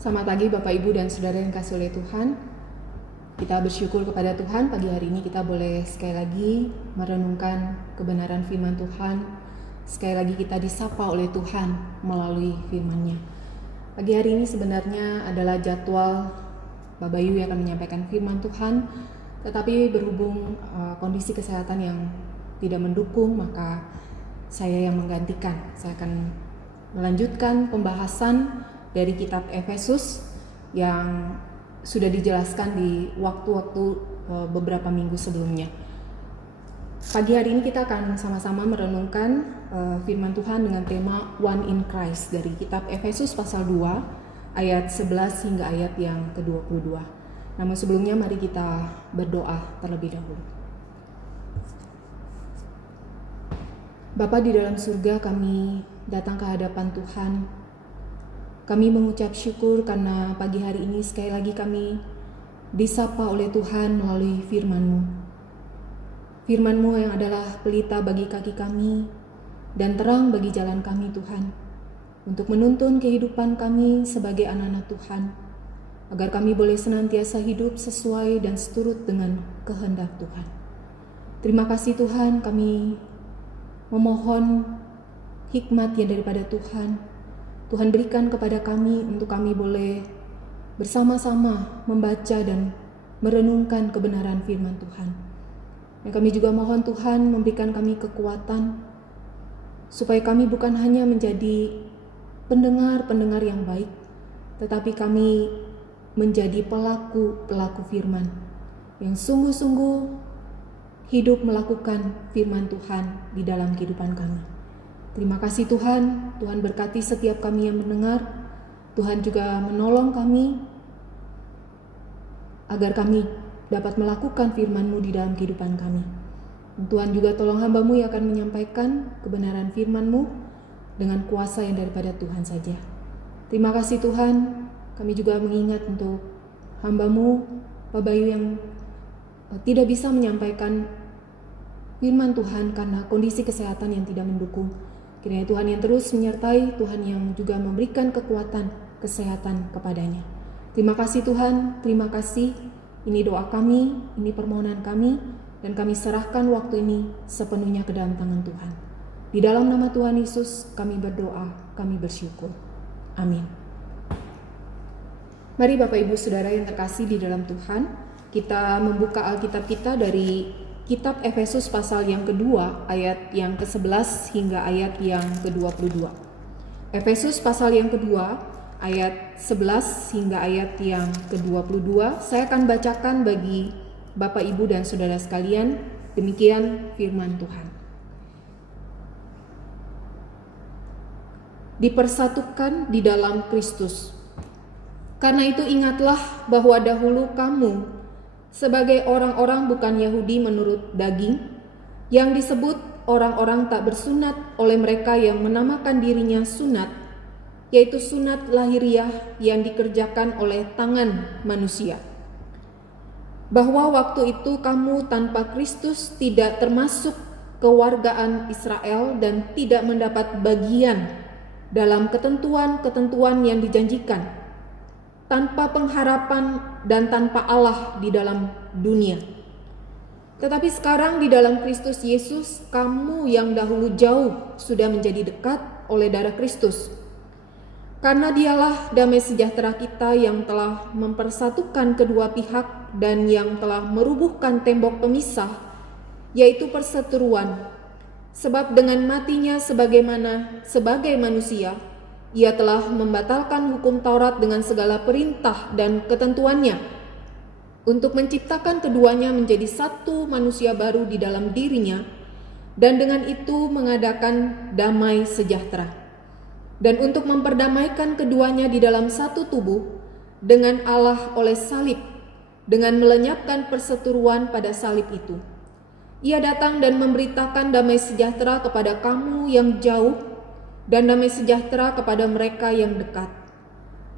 Selamat pagi Bapak Ibu dan Saudara yang kasih oleh Tuhan. Kita bersyukur kepada Tuhan pagi hari ini kita boleh sekali lagi merenungkan kebenaran firman Tuhan. Sekali lagi kita disapa oleh Tuhan melalui firman-Nya. Pagi hari ini sebenarnya adalah jadwal Bapak Ibu yang akan menyampaikan firman Tuhan. Tetapi berhubung kondisi kesehatan yang tidak mendukung, maka saya yang menggantikan. Saya akan melanjutkan pembahasan dari kitab Efesus yang sudah dijelaskan di waktu-waktu beberapa minggu sebelumnya. Pagi hari ini kita akan sama-sama merenungkan firman Tuhan dengan tema One in Christ dari kitab Efesus pasal 2 ayat 11 hingga ayat yang ke-22. Namun sebelumnya mari kita berdoa terlebih dahulu. Bapa di dalam surga, kami datang ke hadapan Tuhan. Kami mengucap syukur karena pagi hari ini sekali lagi kami disapa oleh Tuhan melalui firman-Mu. Firman-Mu yang adalah pelita bagi kaki kami dan terang bagi jalan kami, Tuhan. Untuk menuntun kehidupan kami sebagai anak-anak Tuhan, agar kami boleh senantiasa hidup sesuai dan seturut dengan kehendak Tuhan. Terima kasih Tuhan, kami memohon hikmat yang daripada Tuhan. Tuhan berikan kepada kami untuk kami boleh bersama-sama membaca dan merenungkan kebenaran firman Tuhan. Dan kami juga mohon Tuhan memberikan kami kekuatan supaya kami bukan hanya menjadi pendengar-pendengar yang baik, tetapi kami menjadi pelaku-pelaku firman yang sungguh-sungguh hidup melakukan firman Tuhan di dalam kehidupan kami. Terima kasih Tuhan, Tuhan berkati setiap kami yang mendengar. Tuhan juga menolong kami agar kami dapat melakukan firman-Mu di dalam kehidupan kami. Tuhan juga tolong hamba-Mu yang akan menyampaikan kebenaran firman-Mu dengan kuasa yang daripada Tuhan saja. Terima kasih Tuhan, kami juga mengingat untuk hamba-Mu, Pak Bayu yang tidak bisa menyampaikan firman Tuhan karena kondisi kesehatan yang tidak mendukung. Kiranya Tuhan yang terus menyertai, Tuhan yang juga memberikan kekuatan, kesehatan kepadanya. Terima kasih Tuhan, terima kasih. Ini doa kami, ini permohonan kami, dan kami serahkan waktu ini sepenuhnya ke dalam tangan Tuhan. Di dalam nama Tuhan Yesus kami berdoa, kami bersyukur. Amin. Mari Bapak Ibu Saudara yang terkasih di dalam Tuhan, kita membuka Alkitab kita dari Kitab Efesus pasal yang kedua ayat yang ke-11 hingga ayat yang ke-22. Efesus pasal yang kedua ayat 11 hingga ayat yang ke-22. Saya akan bacakan bagi Bapak Ibu dan Saudara sekalian. Demikian firman Tuhan. Dipersatukan di dalam Kristus. Karena itu ingatlah bahwa dahulu kamu sebagai orang-orang bukan Yahudi menurut daging, yang disebut orang-orang tak bersunat oleh mereka yang menamakan dirinya sunat, yaitu sunat lahiriah yang dikerjakan oleh tangan manusia. Bahwa waktu itu kamu tanpa Kristus tidak termasuk kewargaan Israel dan tidak mendapat bagian dalam ketentuan-ketentuan yang dijanjikan, tanpa pengharapan dan tanpa Allah di dalam dunia. Tetapi sekarang di dalam Kristus Yesus, kamu yang dahulu jauh sudah menjadi dekat oleh darah Kristus. Karena dialah damai sejahtera kita yang telah mempersatukan kedua pihak dan yang telah merubuhkan tembok pemisah, yaitu perseteruan. Sebab dengan matinya sebagai manusia, Ia telah membatalkan hukum Taurat dengan segala perintah dan ketentuannya untuk menciptakan keduanya menjadi satu manusia baru di dalam dirinya, dan dengan itu mengadakan damai sejahtera. Dan untuk memperdamaikan keduanya di dalam satu tubuh dengan Allah oleh salib, dengan melenyapkan perseteruan pada salib itu. Ia datang dan memberitakan damai sejahtera kepada kamu yang jauh, dan damai sejahtera kepada mereka yang dekat.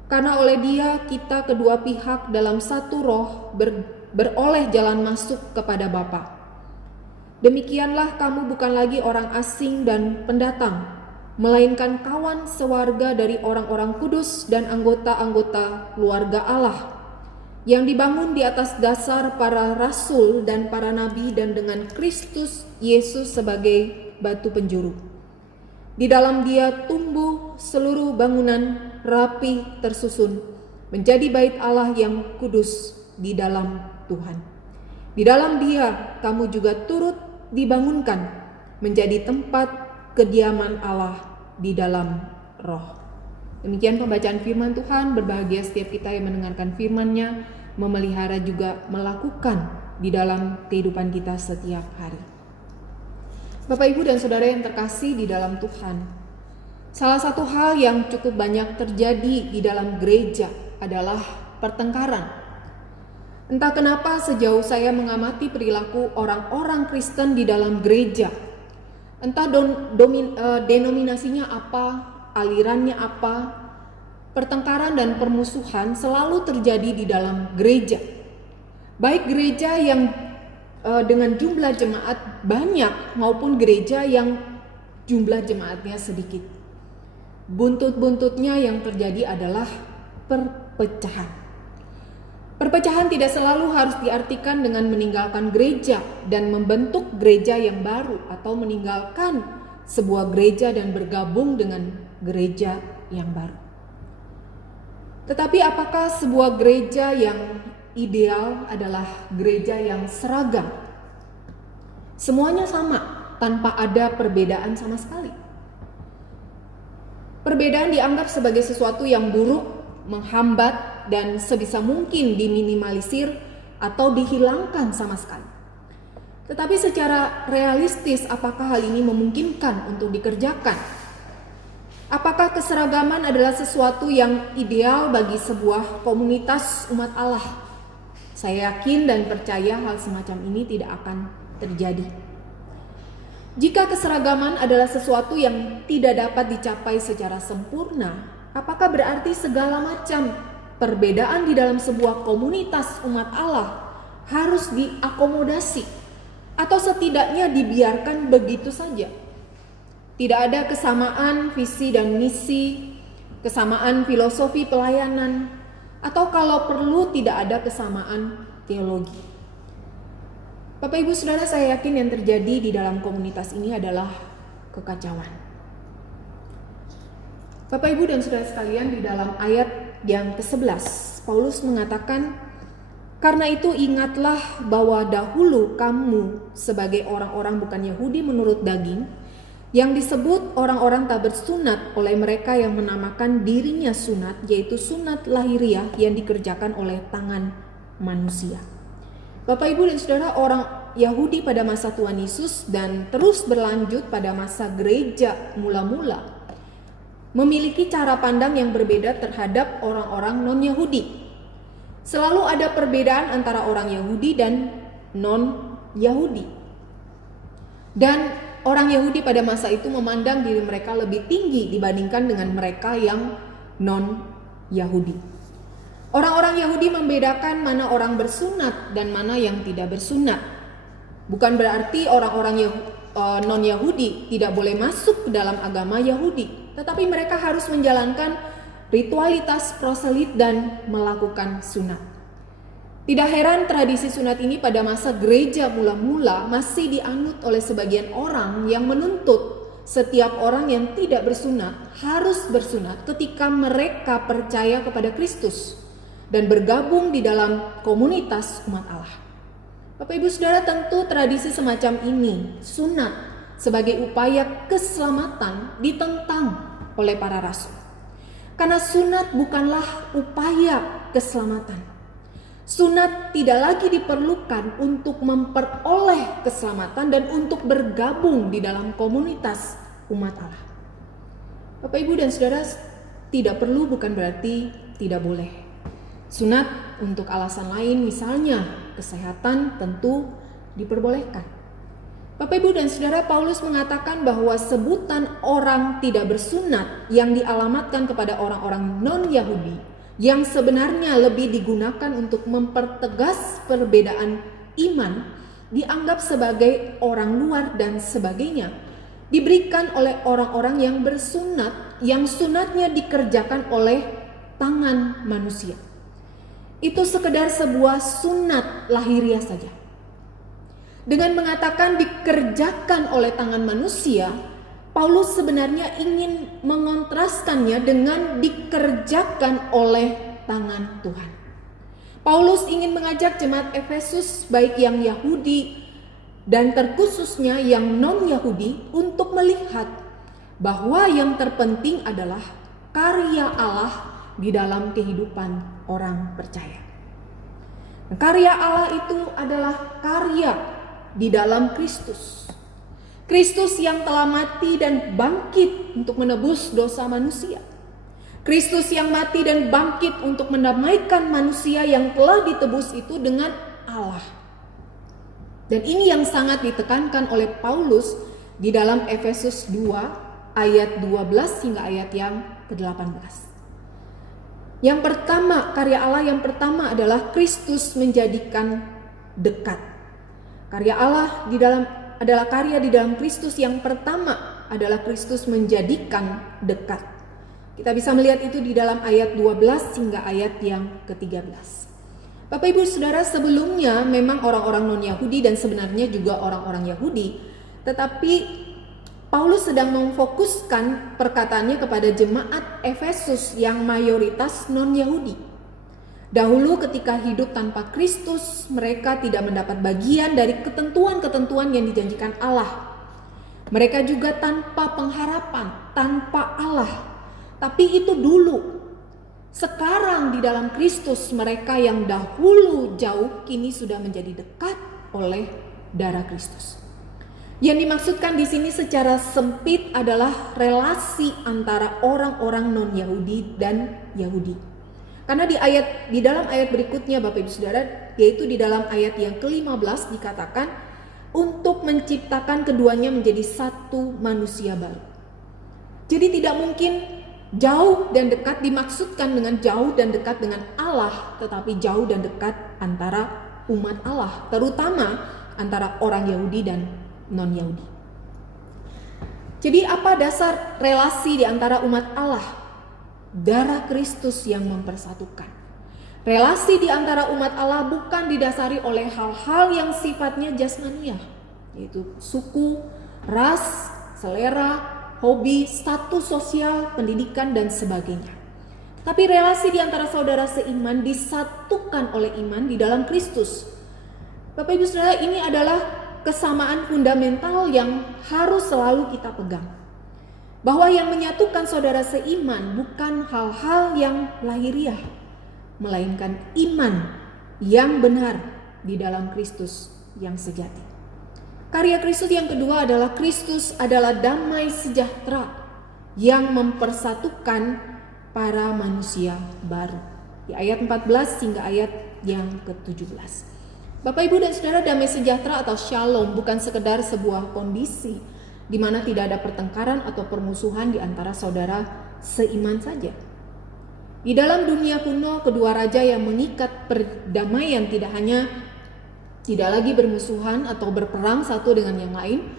Karena oleh Dia kita kedua pihak dalam satu roh beroleh jalan masuk kepada Bapa. Demikianlah kamu bukan lagi orang asing dan pendatang, melainkan kawan sewarga dari orang-orang kudus dan anggota-anggota keluarga Allah, yang dibangun di atas dasar para rasul dan para nabi dan dengan Kristus Yesus sebagai batu penjuru. Di dalam Dia tumbuh seluruh bangunan rapi tersusun menjadi bait Allah yang kudus di dalam Tuhan. Di dalam Dia kamu juga turut dibangunkan menjadi tempat kediaman Allah di dalam roh. Demikian pembacaan firman Tuhan. Berbahagia setiap kita yang mendengarkan firman-Nya, memelihara juga melakukan di dalam kehidupan kita setiap hari. Bapak, Ibu, dan Saudara yang terkasih di dalam Tuhan, salah satu hal yang cukup banyak terjadi di dalam gereja adalah pertengkaran. Entah kenapa sejauh saya mengamati perilaku orang-orang Kristen di dalam gereja, entah denominasinya apa, alirannya apa, pertengkaran dan permusuhan selalu terjadi di dalam gereja. Baik gereja yang dengan jumlah jemaat banyak maupun gereja yang jumlah jemaatnya sedikit. Buntut-buntutnya yang terjadi adalah perpecahan. Perpecahan tidak selalu harus diartikan dengan meninggalkan gereja dan membentuk gereja yang baru, atau meninggalkan sebuah gereja dan bergabung dengan gereja yang baru. Tetapi apakah sebuah gereja yang ideal adalah gereja yang seragam? Semuanya sama, tanpa ada perbedaan sama sekali. Perbedaan dianggap sebagai sesuatu yang buruk, menghambat, dan sebisa mungkin diminimalisir atau dihilangkan sama sekali. Tetapi secara realistis, apakah hal ini memungkinkan untuk dikerjakan? Apakah keseragaman adalah sesuatu yang ideal bagi sebuah komunitas umat Allah? Saya yakin dan percaya hal semacam ini tidak akan terjadi. Jika keseragaman adalah sesuatu yang tidak dapat dicapai secara sempurna, apakah berarti segala macam perbedaan di dalam sebuah komunitas umat Allah harus diakomodasi atau setidaknya dibiarkan begitu saja? Tidak ada kesamaan visi dan misi, kesamaan filosofi pelayanan, atau kalau perlu tidak ada kesamaan teologi. Bapak, Ibu, Saudara, saya yakin yang terjadi di dalam komunitas ini adalah kekacauan. Bapak, Ibu, dan Saudara sekalian, di dalam ayat yang ke-11, Paulus mengatakan, "Karena itu ingatlah bahwa dahulu kamu sebagai orang-orang bukan Yahudi menurut daging, yang disebut orang-orang tak bersunat oleh mereka yang menamakan dirinya sunat, yaitu sunat lahiriah yang dikerjakan oleh tangan manusia." Bapak, Ibu, dan Saudara, orang Yahudi pada masa Tuhan Yesus dan terus berlanjut pada masa gereja mula-mula memiliki cara pandang yang berbeda terhadap orang-orang non-Yahudi. Selalu ada perbedaan antara orang Yahudi dan non-Yahudi. Dan orang Yahudi pada masa itu memandang diri mereka lebih tinggi dibandingkan dengan mereka yang non-Yahudi. Orang-orang Yahudi membedakan mana orang bersunat dan mana yang tidak bersunat. Bukan berarti orang-orang non-Yahudi tidak boleh masuk ke dalam agama Yahudi, tetapi mereka harus menjalankan ritualitas proselit dan melakukan sunat. Tidak heran tradisi sunat ini pada masa gereja mula-mula masih dianut oleh sebagian orang yang menuntut setiap orang yang tidak bersunat harus bersunat ketika mereka percaya kepada Kristus dan bergabung di dalam komunitas umat Allah. Bapak, Ibu, Saudara, tentu tradisi semacam ini, sunat sebagai upaya keselamatan, ditentang oleh para rasul. Karena sunat bukanlah upaya keselamatan. Sunat tidak lagi diperlukan untuk memperoleh keselamatan dan untuk bergabung di dalam komunitas umat Allah. Bapak, Ibu, dan Saudara, tidak perlu bukan berarti tidak boleh. Sunat untuk alasan lain, misalnya kesehatan, tentu diperbolehkan. Bapak, Ibu, dan Saudara, Paulus mengatakan bahwa sebutan orang tidak bersunat yang dialamatkan kepada orang-orang non-Yahudi yang sebenarnya lebih digunakan untuk mempertegas perbedaan iman dianggap sebagai orang luar dan sebagainya, diberikan oleh orang-orang yang bersunat, yang sunatnya dikerjakan oleh tangan manusia. Itu sekedar sebuah sunat lahiriah saja. Dengan mengatakan dikerjakan oleh tangan manusia, Paulus sebenarnya ingin mengontraskannya dengan dikerjakan oleh tangan Tuhan. Paulus ingin mengajak jemaat Efesus, baik yang Yahudi dan terkhususnya yang non-Yahudi, untuk melihat bahwa yang terpenting adalah karya Allah di dalam kehidupan orang percaya. Karya Allah itu adalah karya di dalam Kristus. Kristus yang telah mati dan bangkit untuk menebus dosa manusia. Kristus yang mati dan bangkit untuk mendamaikan manusia yang telah ditebus itu dengan Allah. Dan ini yang sangat ditekankan oleh Paulus di dalam Efesus 2 ayat 12 hingga ayat yang ke-18. Yang pertama, karya Allah yang pertama adalah Kristus menjadikan dekat. Karya Allah adalah karya di dalam Kristus yang pertama adalah Kristus menjadikan dekat. Kita bisa melihat itu di dalam ayat 12 hingga ayat yang ke-13. Bapak Ibu Saudara, sebelumnya memang orang-orang non-Yahudi dan sebenarnya juga orang-orang Yahudi, tetapi Paulus sedang memfokuskan perkataannya kepada jemaat Efesus yang mayoritas non-Yahudi. Dahulu ketika hidup tanpa Kristus, mereka tidak mendapat bagian dari ketentuan-ketentuan yang dijanjikan Allah. Mereka juga tanpa pengharapan, tanpa Allah. Tapi itu dulu. Sekarang di dalam Kristus, mereka yang dahulu jauh kini sudah menjadi dekat oleh darah Kristus. Yang dimaksudkan di sini secara sempit adalah relasi antara orang-orang non-Yahudi dan Yahudi. Karena di dalam ayat berikutnya Bapak Ibu Saudara, yaitu di dalam ayat yang ke-15 dikatakan untuk menciptakan keduanya menjadi satu manusia baru. Jadi tidak mungkin jauh dan dekat dimaksudkan dengan jauh dan dekat dengan Allah, tetapi jauh dan dekat antara umat Allah, terutama antara orang Yahudi dan non-Yahudi. Jadi apa dasar relasi di antara umat Allah? Darah Kristus yang mempersatukan. Relasi di antara umat Allah bukan didasari oleh hal-hal yang sifatnya jasmaniah, yaitu suku, ras, selera, hobi, status sosial, pendidikan, dan sebagainya. Tapi relasi di antara saudara seiman disatukan oleh iman di dalam Kristus. Bapak Ibu Saudara, ini adalah kesamaan fundamental yang harus selalu kita pegang. Bahwa yang menyatukan saudara seiman bukan hal-hal yang lahiriah, melainkan iman yang benar di dalam Kristus yang sejati. Karya Kristus yang kedua adalah Kristus adalah damai sejahtera yang mempersatukan para manusia baru. Di ayat 14 hingga ayat yang ke-17. Bapak Ibu dan Saudara, damai sejahtera atau shalom bukan sekedar sebuah kondisi di mana tidak ada pertengkaran atau permusuhan di antara saudara seiman saja. Di dalam dunia kuno, kedua raja yang mengikat perdamaian tidak lagi bermusuhan atau berperang satu dengan yang lain,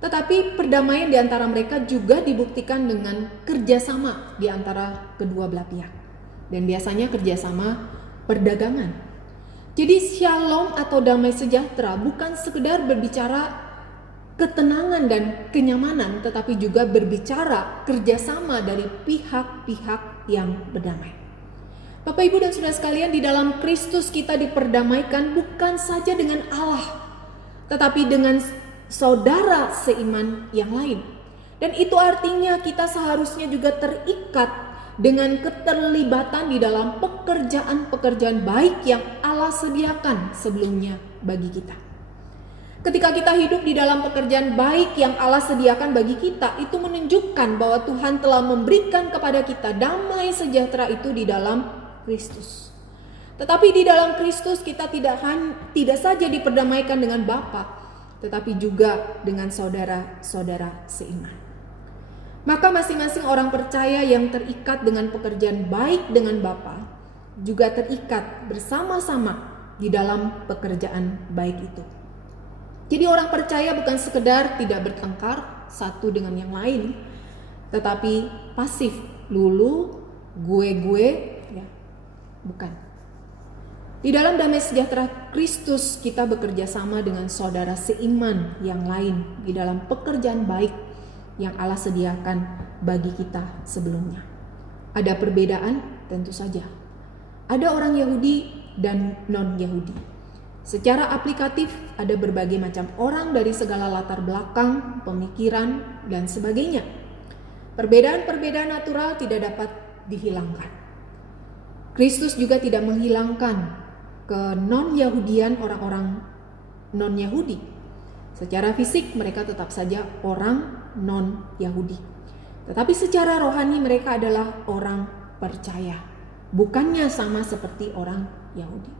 tetapi perdamaian di antara mereka juga dibuktikan dengan kerjasama di antara kedua belah pihak. Dan biasanya kerjasama perdagangan. Jadi shalom atau damai sejahtera bukan sekedar berbicara ketenangan dan kenyamanan, tetapi juga berbicara kerjasama dari pihak-pihak yang berdamai. Bapak Ibu dan Saudara sekalian, di dalam Kristus kita diperdamaikan bukan saja dengan Allah, tetapi dengan saudara seiman yang lain. Dan itu artinya kita seharusnya juga terikat dengan keterlibatan di dalam pekerjaan-pekerjaan baik yang Allah sediakan sebelumnya bagi kita. Ketika kita hidup di dalam pekerjaan baik yang Allah sediakan bagi kita, itu menunjukkan bahwa Tuhan telah memberikan kepada kita damai sejahtera itu di dalam Kristus. Tetapi di dalam Kristus kita tidak saja diperdamaikan dengan Bapa, tetapi juga dengan saudara-saudara seiman. Maka masing-masing orang percaya yang terikat dengan pekerjaan baik dengan Bapa juga terikat bersama-sama di dalam pekerjaan baik itu. Jadi orang percaya bukan sekedar tidak bertengkar satu dengan yang lain, tetapi pasif, lulu, gue, ya, bukan. Di dalam damai sejahtera Kristus kita bekerja sama dengan saudara seiman yang lain di dalam pekerjaan baik yang Allah sediakan bagi kita sebelumnya. Ada perbedaan? Tentu saja. Ada orang Yahudi dan non-Yahudi. Secara aplikatif ada berbagai macam orang dari segala latar belakang, pemikiran, dan sebagainya. Perbedaan-perbedaan natural tidak dapat dihilangkan. Kristus juga tidak menghilangkan ke non-Yahudian orang-orang non-Yahudi. Secara fisik mereka tetap saja orang non-Yahudi. Tetapi secara rohani mereka adalah orang percaya. Bukannya sama seperti orang Yahudi.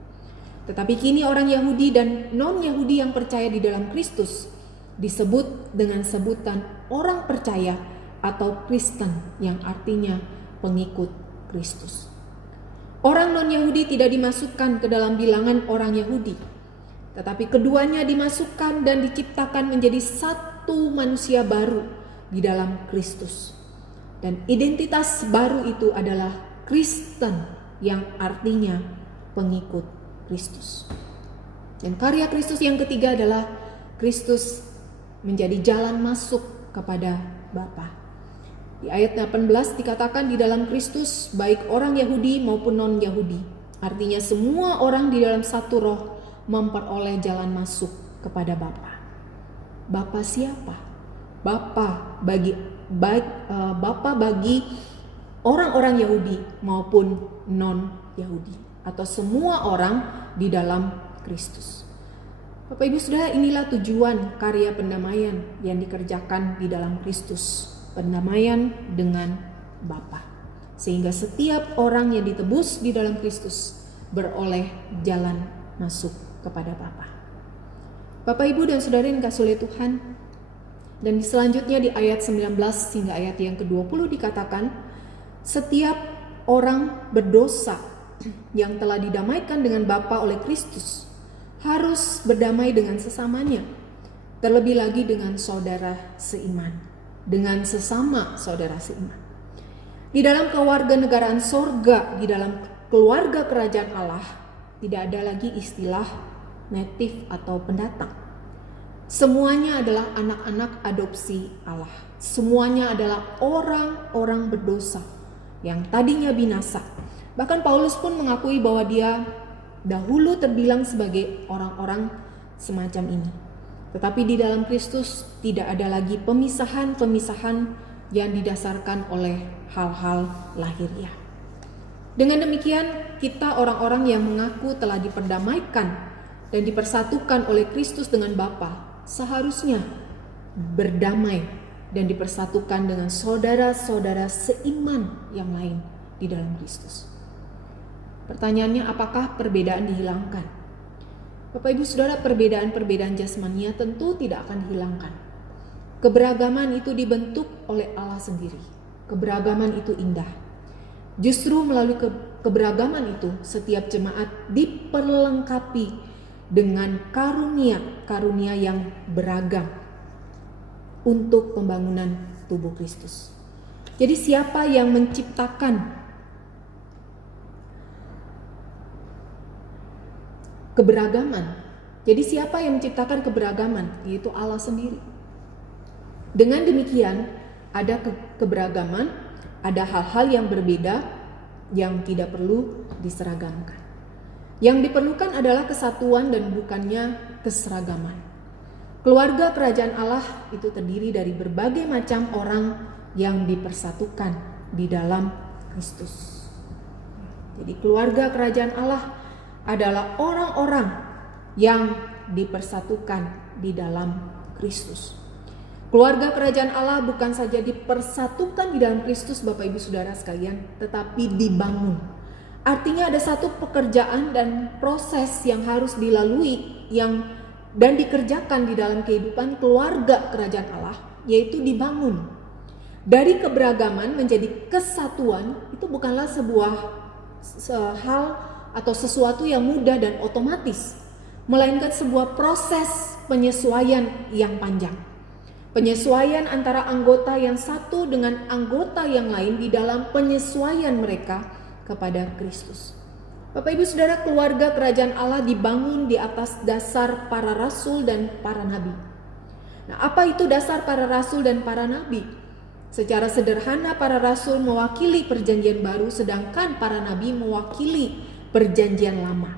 Tetapi kini orang Yahudi dan non-Yahudi yang percaya di dalam Kristus disebut dengan sebutan orang percaya atau Kristen, yang artinya pengikut Kristus. Orang non-Yahudi tidak dimasukkan ke dalam bilangan orang Yahudi, tetapi keduanya dimasukkan dan diciptakan menjadi satu manusia baru di dalam Kristus. Dan identitas baru itu adalah Kristen, yang artinya pengikut Kristus. Dan karya Kristus yang ketiga adalah Kristus menjadi jalan masuk kepada Bapa. Di ayat 18 dikatakan di dalam Kristus baik orang Yahudi maupun non-Yahudi. Artinya semua orang di dalam satu roh memperoleh jalan masuk kepada Bapa. Bapa siapa? Bapa bagi orang-orang Yahudi maupun non-Yahudi, atau semua orang di dalam Kristus. Bapak Ibu Saudara, inilah tujuan karya pendamaian yang dikerjakan di dalam Kristus. Pendamaian dengan Bapa, sehingga setiap orang yang ditebus di dalam Kristus beroleh jalan masuk kepada Bapa. Bapak Ibu dan Saudara yang dikasihi oleh Tuhan, dan selanjutnya di ayat 19 hingga ayat yang ke-20 dikatakan, setiap orang berdosa yang telah didamaikan dengan Bapa oleh Kristus harus berdamai dengan sesamanya, terlebih lagi dengan saudara seiman. Dengan sesama saudara seiman. Di dalam kewarganegaraan sorga, di dalam keluarga kerajaan Allah, tidak ada lagi istilah native atau pendatang. Semuanya adalah anak-anak adopsi Allah. Semuanya adalah orang-orang berdosa yang tadinya binasa. Bahkan Paulus pun mengakui bahwa dia dahulu terbilang sebagai orang-orang semacam ini. Tetapi di dalam Kristus tidak ada lagi pemisahan-pemisahan yang didasarkan oleh hal-hal lahiriah. Dengan demikian, kita orang-orang yang mengaku telah diperdamaikan dan dipersatukan oleh Kristus dengan Bapa, seharusnya berdamai dan dipersatukan dengan saudara-saudara seiman yang lain di dalam Kristus. Pertanyaannya, apakah perbedaan dihilangkan? Bapak Ibu Saudara, perbedaan-perbedaan jasmania tentu tidak akan dihilangkan. Keberagaman itu dibentuk oleh Allah sendiri. Keberagaman itu indah. Justru melalui keberagaman itu, setiap jemaat diperlengkapi dengan karunia yang beragam untuk pembangunan tubuh Kristus. Jadi siapa yang menciptakan keberagaman? Jadi siapa yang menciptakan keberagaman? Yaitu Allah sendiri. Dengan demikian, ada keberagaman, ada hal-hal yang berbeda yang tidak perlu diseragamkan. Yang diperlukan adalah kesatuan dan bukannya keseragaman. Keluarga kerajaan Allah itu terdiri dari berbagai macam orang yang dipersatukan di dalam Kristus. Jadi keluarga kerajaan Allah adalah orang-orang yang dipersatukan di dalam Kristus. Keluarga kerajaan Allah bukan saja dipersatukan di dalam Kristus, Bapak Ibu Saudara sekalian, tetapi dibangun. Artinya ada satu pekerjaan dan proses yang harus dilalui dan dikerjakan di dalam kehidupan keluarga kerajaan Allah, yaitu dibangun. Dari keberagaman menjadi kesatuan itu bukanlah sebuah hal atau sesuatu yang mudah dan otomatis, melainkan sebuah proses penyesuaian yang panjang. Penyesuaian antara anggota yang satu dengan anggota yang lain di dalam penyesuaian mereka kepada Kristus. Bapak Ibu Saudara, keluarga kerajaan Allah dibangun di atas dasar para rasul dan para nabi. Nah, apa itu dasar para rasul dan para nabi? Secara sederhana, para rasul mewakili perjanjian baru, sedangkan para nabi mewakili perjanjian lama.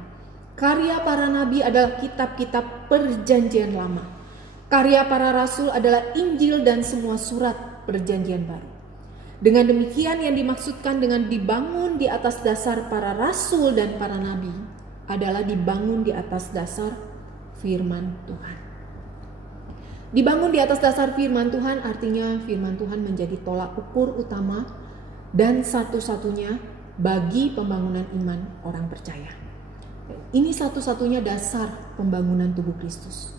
Karya para nabi adalah kitab-kitab perjanjian lama. Karya para rasul adalah Injil dan semua surat perjanjian baru. Dengan demikian, yang dimaksudkan dengan dibangun di atas dasar para rasul dan para nabi adalah dibangun di atas dasar firman Tuhan. Dibangun di atas dasar firman Tuhan artinya firman Tuhan menjadi tolak ukur utama dan satu-satunya bagi pembangunan iman orang percaya. Ini satu-satunya dasar pembangunan tubuh Kristus.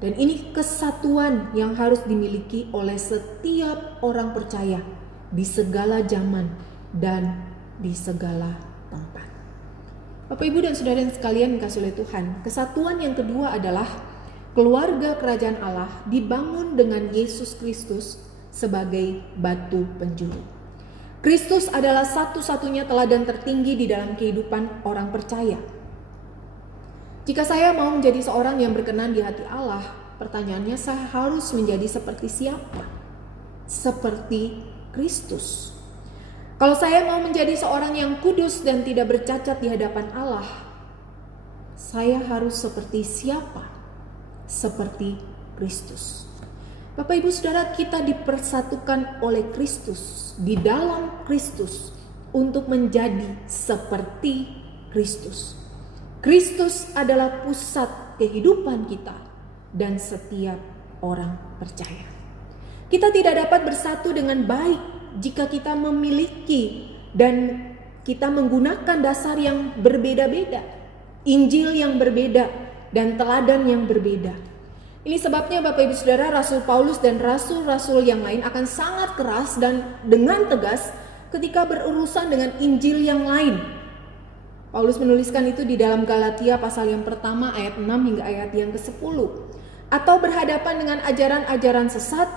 Dan ini kesatuan yang harus dimiliki oleh setiap orang percaya di segala zaman dan di segala tempat. Bapak, Ibu, dan Saudara yang sekalian dikasihi oleh Tuhan, kesatuan yang kedua adalah keluarga kerajaan Allah dibangun dengan Yesus Kristus sebagai batu penjuru. Kristus adalah satu-satunya teladan tertinggi di dalam kehidupan orang percaya. Jika saya mau menjadi seorang yang berkenan di hati Allah, pertanyaannya, saya harus menjadi seperti siapa? Seperti Kristus. Kalau saya mau menjadi seorang yang kudus dan tidak bercacat di hadapan Allah, saya harus seperti siapa? Seperti Kristus. Bapak, Ibu, Saudara, kita dipersatukan oleh Kristus, di dalam Kristus, untuk menjadi seperti Kristus. Kristus adalah pusat kehidupan kita dan setiap orang percaya. Kita tidak dapat bersatu dengan baik jika kita memiliki dan kita menggunakan dasar yang berbeda-beda, Injil yang berbeda, dan teladan yang berbeda. Ini sebabnya Bapak Ibu Saudara, Rasul Paulus dan rasul-rasul yang lain akan sangat keras dan dengan tegas ketika berurusan dengan Injil yang lain. Paulus menuliskan itu di dalam Galatia pasal yang pertama ayat 6 hingga ayat yang ke-10. Atau berhadapan dengan ajaran-ajaran sesat,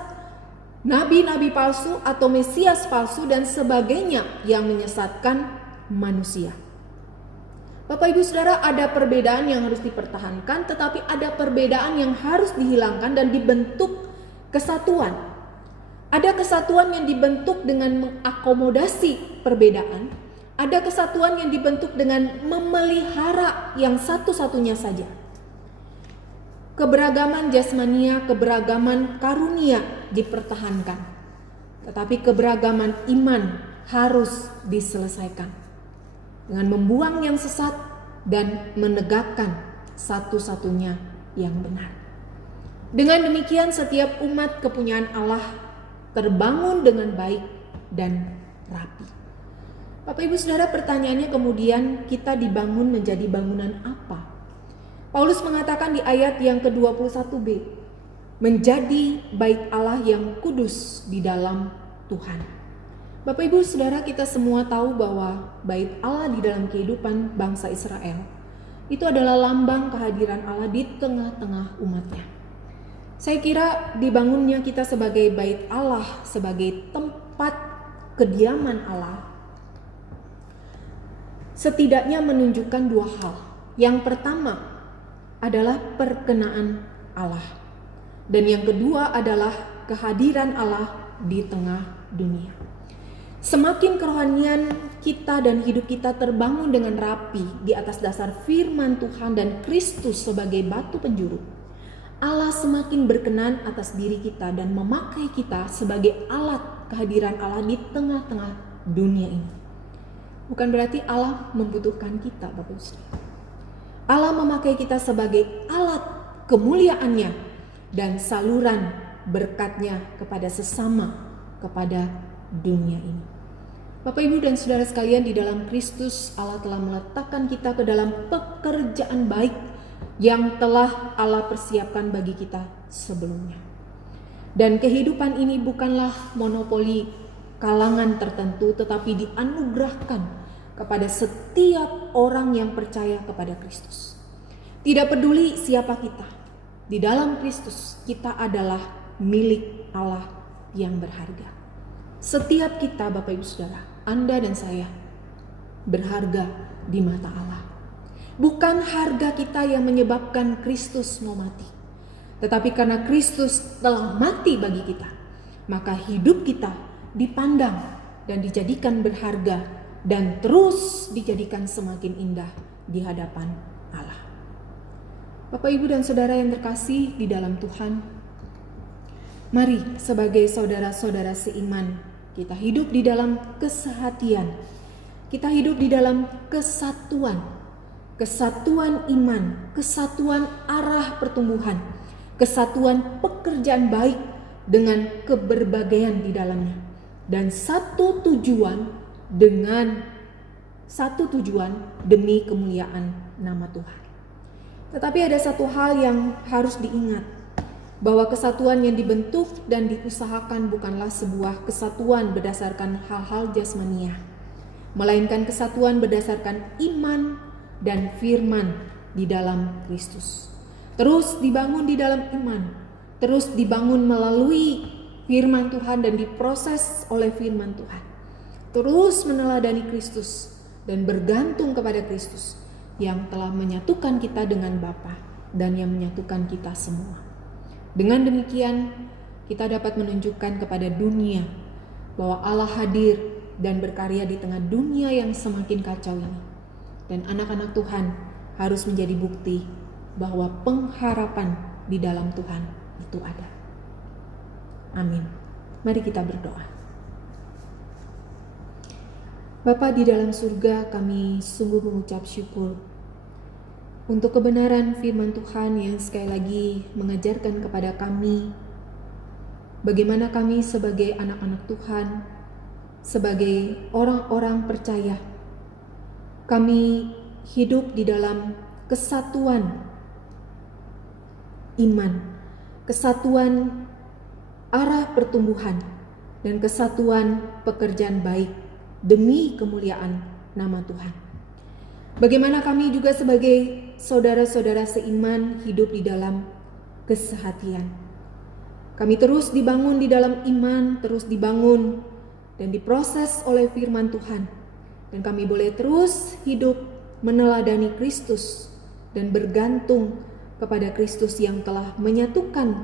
nabi-nabi palsu atau Mesias palsu dan sebagainya yang menyesatkan manusia. Bapak, Ibu, Saudara, ada perbedaan yang harus dipertahankan, tetapi ada perbedaan yang harus dihilangkan dan dibentuk kesatuan. Ada kesatuan yang dibentuk dengan mengakomodasi perbedaan. Ada kesatuan yang dibentuk dengan memelihara yang satu-satunya saja. Keberagaman jasmania, keberagaman karunia dipertahankan. Tetapi keberagaman iman harus diselesaikan dengan membuang yang sesat dan menegakkan satu-satunya yang benar. Dengan demikian setiap umat kepunyaan Allah terbangun dengan baik dan rapi. Bapak, Ibu, Saudara, pertanyaannya kemudian kita dibangun menjadi bangunan apa? Paulus mengatakan di ayat yang ke-21b, menjadi bait Allah yang kudus di dalam Tuhan. Bapak, Ibu, Saudara, kita semua tahu bahwa bait Allah di dalam kehidupan bangsa Israel itu adalah lambang kehadiran Allah di tengah-tengah umatnya. Saya kira dibangunnya kita sebagai bait Allah, sebagai tempat kediaman Allah, setidaknya menunjukkan dua hal. Yang pertama adalah perkenaan Allah, dan yang kedua adalah kehadiran Allah di tengah dunia. Semakin kerohanian kita dan hidup kita terbangun dengan rapi di atas dasar firman Tuhan dan Kristus sebagai batu penjuru, Allah semakin berkenan atas diri kita dan memakai kita sebagai alat kehadiran Allah di tengah-tengah dunia ini. Bukan berarti Allah membutuhkan kita, Bapak Ibu. Allah memakai kita sebagai alat kemuliaannya dan saluran berkatnya kepada sesama, kepada dunia ini. Bapak, Ibu, dan Saudara sekalian, di dalam Kristus Allah telah meletakkan kita ke dalam pekerjaan baik yang telah Allah persiapkan bagi kita sebelumnya. Dan kehidupan ini bukanlah monopoli kalangan tertentu, tetapi dianugerahkan kepada setiap orang yang percaya kepada Kristus. Tidak peduli siapa kita, di dalam Kristus kita adalah milik Allah yang berharga. Setiap kita, Bapak Ibu Saudara, Anda dan saya, berharga di mata Allah. Bukan harga kita yang menyebabkan Kristus mau mati, tetapi karena Kristus telah mati bagi kita, maka hidup kita dipandang dan dijadikan berharga dan terus dijadikan semakin indah di hadapan Allah. Bapak, Ibu, dan Saudara yang terkasih di dalam Tuhan, mari sebagai saudara-saudara seiman, kita hidup di dalam kesehatian, kita hidup di dalam kesatuan iman, kesatuan arah pertumbuhan, kesatuan pekerjaan baik dengan keberbagaian di dalamnya, dan satu tujuan demi kemuliaan nama Tuhan. Tetapi ada satu hal yang harus diingat, bahwa kesatuan yang dibentuk dan diusahakan bukanlah sebuah kesatuan berdasarkan hal-hal jasmania, melainkan kesatuan berdasarkan iman dan firman di dalam Kristus. Terus dibangun di dalam iman, terus dibangun melalui firman Tuhan dan diproses oleh firman Tuhan. Terus meneladani Kristus dan bergantung kepada Kristus yang telah menyatukan kita dengan Bapa dan yang menyatukan kita semua. Dengan demikian, kita dapat menunjukkan kepada dunia bahwa Allah hadir dan berkarya di tengah dunia yang semakin kacau ini. Dan anak-anak Tuhan harus menjadi bukti bahwa pengharapan di dalam Tuhan itu ada. Amin. Mari kita berdoa. Bapa di dalam surga, kami sungguh mengucap syukur untuk kebenaran firman Tuhan yang sekali lagi mengajarkan kepada kami bagaimana kami sebagai anak-anak Tuhan, sebagai orang-orang percaya, kami hidup di dalam kesatuan iman, kesatuan arah pertumbuhan, dan kesatuan pekerjaan baik demi kemuliaan nama Tuhan. Bagaimana kami juga sebagai saudara-saudara seiman hidup di dalam kesehatian. Kami terus dibangun di dalam iman, terus dibangun dan diproses oleh firman Tuhan. Dan kami boleh terus hidup meneladani Kristus dan bergantung kepada Kristus yang telah menyatukan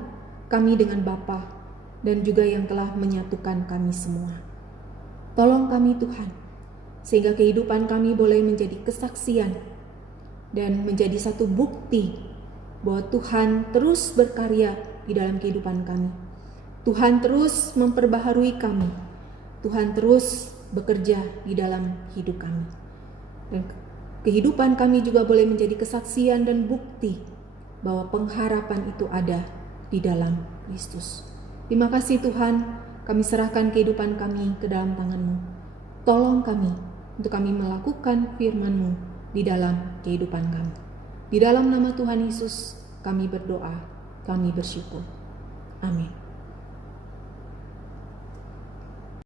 kami dengan Bapa dan juga yang telah menyatukan kami semua. Tolong kami Tuhan, sehingga kehidupan kami boleh menjadi kesaksian dan menjadi satu bukti bahwa Tuhan terus berkarya di dalam kehidupan kami. Tuhan terus memperbaharui kami. Tuhan terus bekerja di dalam hidup kami. Dan kehidupan kami juga boleh menjadi kesaksian dan bukti bahwa pengharapan itu ada di dalam Kristus. Terima kasih Tuhan, kami serahkan kehidupan kami ke dalam tangan-Mu. Tolong kami untuk kami melakukan firman-Mu di dalam kehidupan kami. Di dalam nama Tuhan Yesus kami berdoa, kami bersyukur. Amin.